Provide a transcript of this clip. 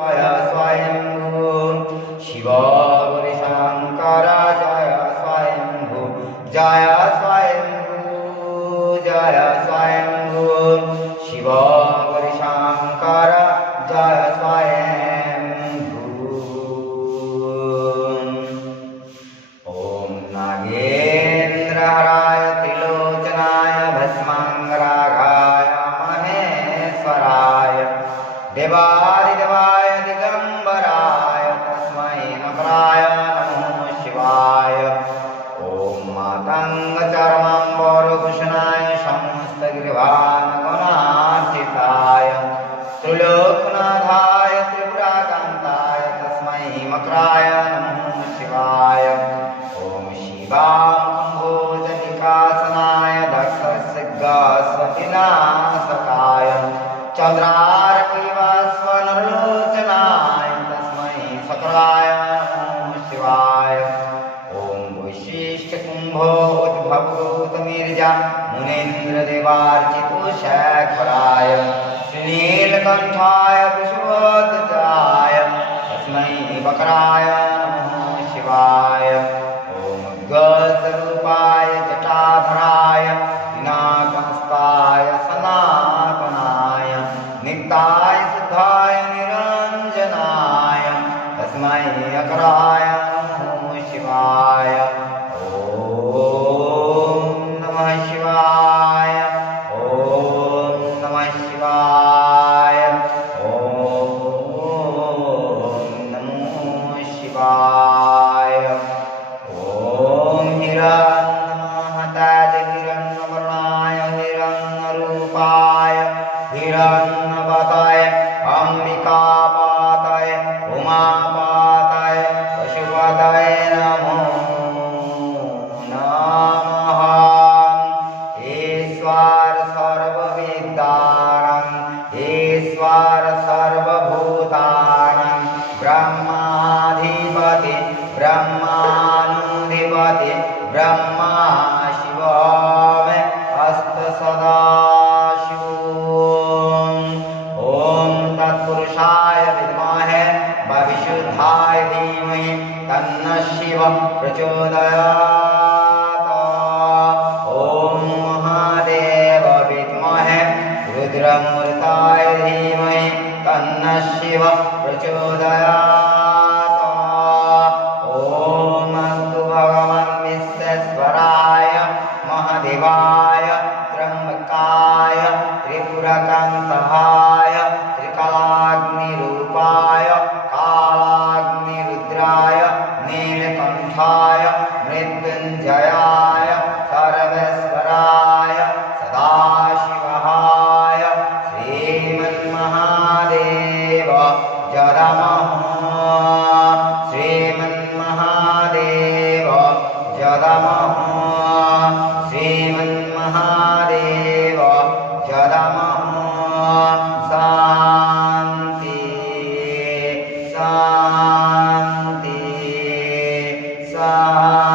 जय स्वयंभू शिव गौरी शंकर जय स्वयंभू जय स्वयंभू जय स्वयंभू शिव गौरी शंकर जय स्वयंभू। ओम नागेन्द्रहराय त्रिलोचनाय भस्मांगरागाय महेश्वराय देवादिदेवाय दिगंबराय तस्मै नमः शिवाय। ओम मातंग चर्मांबरभूषणाय समस्तगिरिभानगुणार्चिताय त्रिलोकनाथाय त्रिपुराकान्ताय तस्मै मकराय नमः शिवाय। ओम शिवाम्भोजनिकासनाय दक्षसिंहस्वविनाशकाय चंद्रार्कैवास्वनरलोचनाय तस्मै सकराय नमः शिवाय। ओम वैशिष्टकुम्भोद्भवगौतमीर्जा मुनीन्द्रदेवार्चितोषेखराय श्रीनीलकण्ठाय विश्वोदजाय तस्मै वक्राय नमः शिवाय। ओम गजरूपाय जटाधराय पिनाकहस्ताय सनातनाय नित्याय शुद्धाय निरञ्जनाय तस्मै अकराय नमः शिवाय। ओम नमः शिवाय ओम नमः शिवाय ओम नमो शिवाय। ओम हिरण्यमहताय हिरण्यवर्णाय हिरण्यरूपाय हिरण्यपतये अम्बिकापतये उमापतये पशुपतये नमो नमः। ईश्वर सर्वविद्यानां ईश्वर सर्वभूतानां ब्रह्माधिपति ब्रह्मानुधिपति ब्रह्मा शिव मे अस्त सदाशिवम्। ओम तत्पुरुषाय विद्महे भविष्युद्धाय धीमहि तन्नः शिवः प्रचोदयात्। ओम महादेव विद्महे रुद्रमूर्ताय धीमहि तन्नः शिवः प्रचोदयात्। ओम अस्तु भगवान् विश्वेश्वराय महादेवाय त्र्यंबकाय त्रिपुरकान्ताय त्रिकलाग्निरूपाय कालाग्निरुद्राय नीलकण्ठाय मृत्युञ्जयाय सर्वेश्वराय सदाशिवाय श्रीमन्महादेव जगमः श्रीमन्महादेव जगमः श्रीमन्महादेव जगमः। शान्ति शान्ति शान्ति।